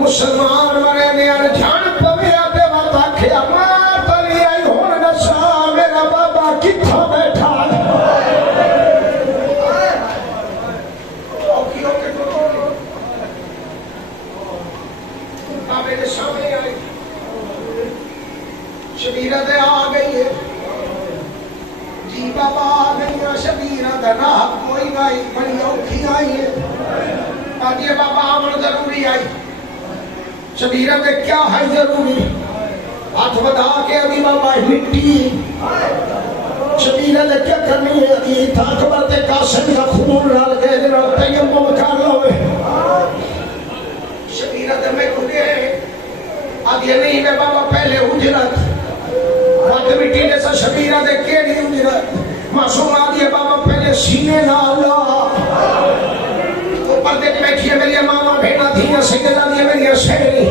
मुसलमान मरे ने जान पवे आते बात आखे अमार तली आई होन नशा मेरा बाबा किथा बैठा बाबे के सामने आई शबीरा दे आ गई है जी बाबा आ गई है शबीरा दा ना कोई नहीं बड़ी औखी आई है आदि बाबा आमन जरूरी आई शबीरा में क्या है जरूरी हाथ बता के अभी बाबा मिट्टी शबीरा ने क्या करनी है अभी ताक बरते कासिम का खून डाल के तयम्मुम कर लोगे शबीरा ने मैं खुदे अब ये नहीं मैं बाबा पहले उजरत बात मिट्टी ने सा शबीरा ने केड़ी उजरत मासूम आदि बाबा पहले सीने ना अल्लाह पर्दे में बैठी है मेरी मामा भेड़ा थी सैयदा दी मेरी शेरी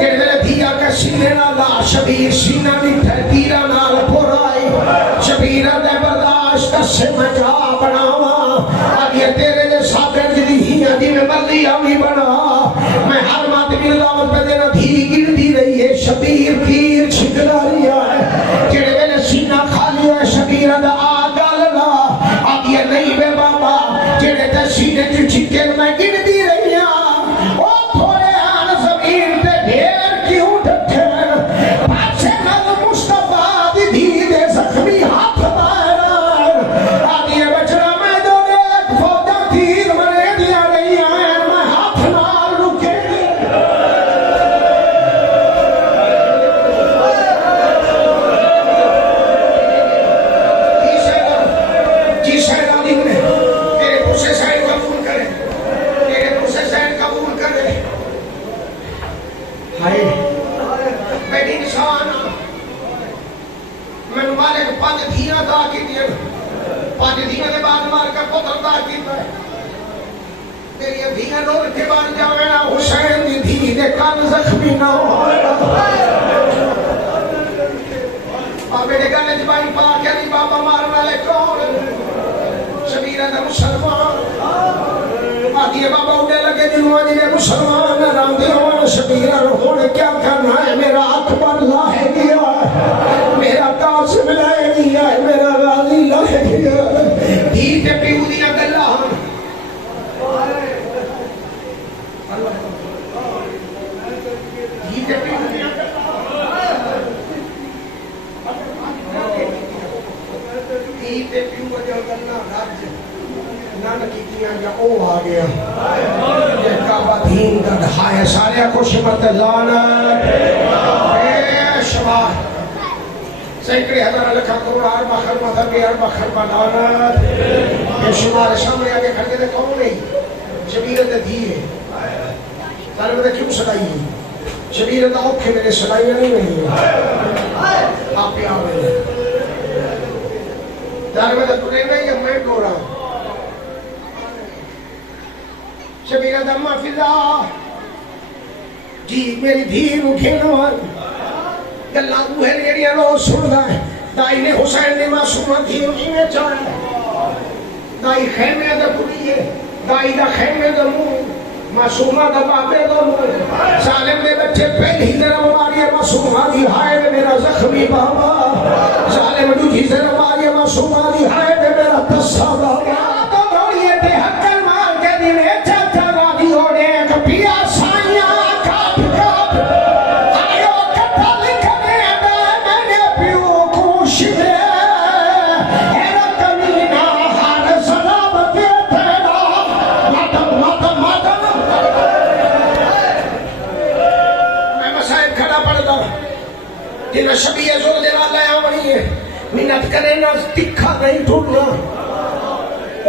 के मेरे धिया के सीने नाला शबीर सीना दी तीरा नाल पोराई शबीरा दे बर्दाश्त से मैं जा बनावा अब ये तेरे जे साबे दी हिया दी में मर्जी आवी बना मैं हर बात की दावत पे देना धी गिरती रही है शबीर पीर छिकला रिया है जेड़े मेरे सीना खाली है शबीरा दा आ गलना अब ये नहीं बे बाबा जेड़े ते सीने दी छिके मैं गिरती रही हां ओ थोड़े आन जमीन पे ढेर क्यों ढके पाछे नल मुस्तफा दी धी दे जख्मी हाथ मारा आदि बचड़ा मैं दोने एक फौजा तीर मरे दिया रही है मैं हाथ नाल रुके जी शहरा दी ने तेरे गुस्से साइड कबूल करे तेरे गुस्से साइड कबूल करे हाय बेटी निशान मैं मालिक पांच धिया दा की दिए पांच धिया के बाद मार का पुत्र दा की तेरी धिया रोड के बाद जावे ना हुसैन दी धी दे कान जख्मी ना हो बाबे ने गाने जबाई पा के दी बाबा मारने वाले कौन शबीर दा मुसलमान बाकी बाबा उड़े लगे दिलवा जिले मुसलमान राम दिलवा शबीर हुण क्या करना है मेरा अकबर लाहे गया मेरा कासिम लाहे गया मेरा गाजी लाहे गया धी ते पीऊ दियां गल्लां धी ते पीऊ दियां ते पिऊ जो गल्ला रज नन कीतियां या ओ आ गया जे काबा दीन दा ढाए सारे खुश मत लानत ए शबाश सैकड़े हजार लखा करोड़ अरबा खरबा था के अरबा खरबा लानत ये शुमार सामने आके खड़े थे कौन है शबीर ते धी है सारे बता क्यों सदाई शबीर दा औखे मेरे सदाई नहीं हुई आप प्यार में यार मैं तो तुझे नहीं मैं बोल रहा हूँ शबीर दम्मा फिजा जी मेरी धीर उठेनवान गल्ला उहे जेड़ियां रोज सुनदा है दाई ने हुसैन ने मासूमा धीर इने चाहे दाई खेमे दा कुड़िए दाई दा खेमे दा मुंह मासूमा दा बाबे दा मुंह सालिम दे बच्चे पहली तरह मारिए मासूमा दी हाय मेरा जख्मी बाबा सालिम दूजी तरह मारिए मासूमा दी हाय मेरा तस्सा बाबा तो दौड़िए ते हक्कल मार के दिने चाचा राजी होने कपिया साइया काट काट आयो कथा लिखने दे मैंने पियो खुश दे एरा कमीना हाल सलामत तेरा मातम मातम मातम मैं मसाइब खड़ा पड़दा जिन शबीर जोर दे वाला आवणी है मिन्नत करे ना तिखा नहीं ठुरना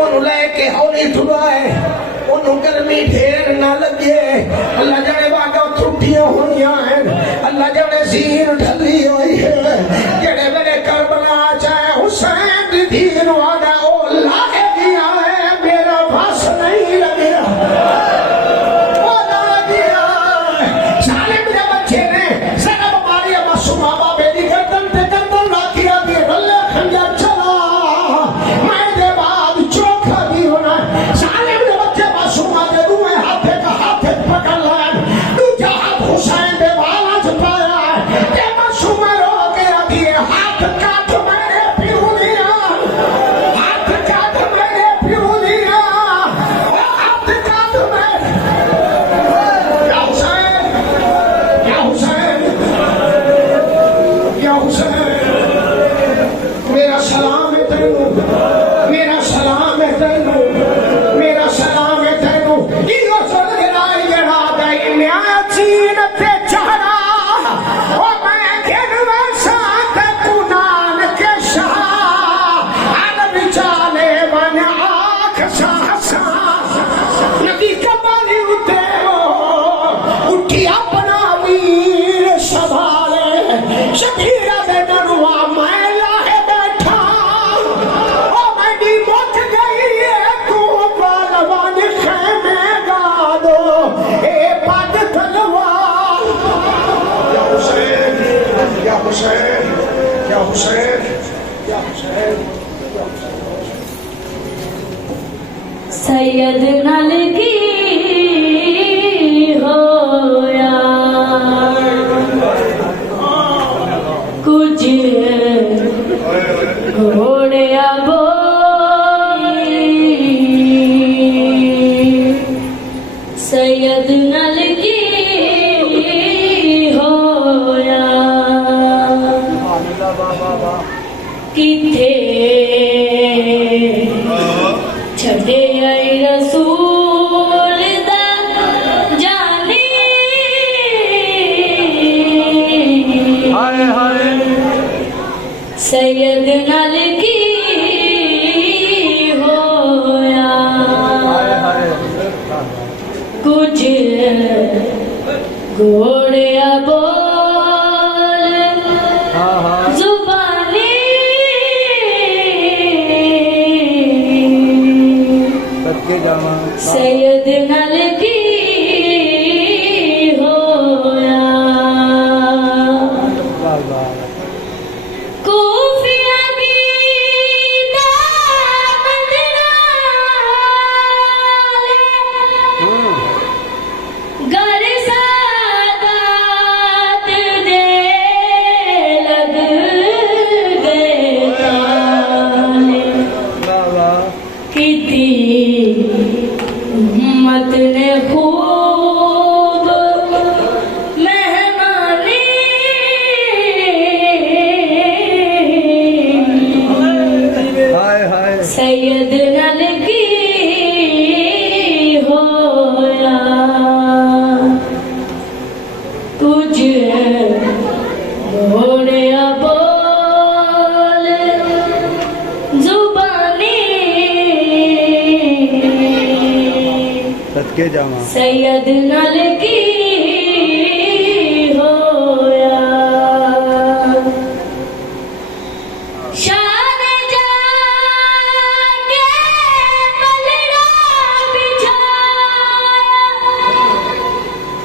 ओनु लेके हौली ठुराए ओनु गर्मी ढेर ना लगे अल्लाह जाने वागा त्रुटियां होनियां हैं अल्लाह जाने जीन ढली हुई है जेड़े मेरे करबला चाहे हुसैन दी दीन वागा ओ लाहे दिया है मेरा बस नहीं लगे ओ ना दिया साले मेरे बच्चे ने सनब मारिया मासूमा बाबे दी गर्दन ते गर्दन राखिया दी रल्ले खंजर चला मैं दे बाद चोखा दी होना साले मेरे बच्चे मासूमा दे दुए हाथे का हाथे पकड़ लाए दूजा हाथ हुसैन दे वाला छपाया ते मासूमा रो के आधी हाथ काट मेरे पिऊ दिया हाथ काट मेरे पिऊ दिया हाथ काट मेरे या हुसैन या हुसैन या हुसैन मेरा सलाम है तेनू मेरा सलाम है तेनू मेरा सलाम है तेनू इहो सुन के राई जड़ा गई न्याय चीन ते चढ़ा ओ मैं गिनवे साथ कुनान के शाह अन विचाले मन आँख सासा नदी कबाली उते उठी अपना वीर संभाले शबीरा दे नरुआ मैं लाहे बैठा ओ मैंने मुक गई तू बालवान खेमे गा दो ए पद तलवार या हुसैन या हुसैन या हुसैन या हुसैन सैयद नल की होया कुछ घोड़िया बोली सैयद नल की होया किथे छड़े आई रसूल दा जानी सैयद नल की होया कुछ घोड़िया बोल जुबानी सैयद नल की होया कुफिया की दामन सदके जावा सैयद नल की होया शान जाके पलड़ा बिछाया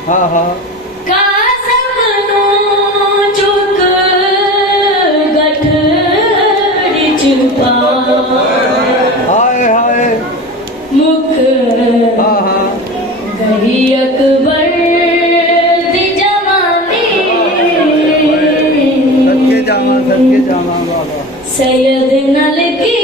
हाँ हाँ कासम नू चुक गठड़ी चुपा हाय हाय मुख हाँ हाँ गही अकबर दी जवानी सदके जावा बाबा सैयद नल की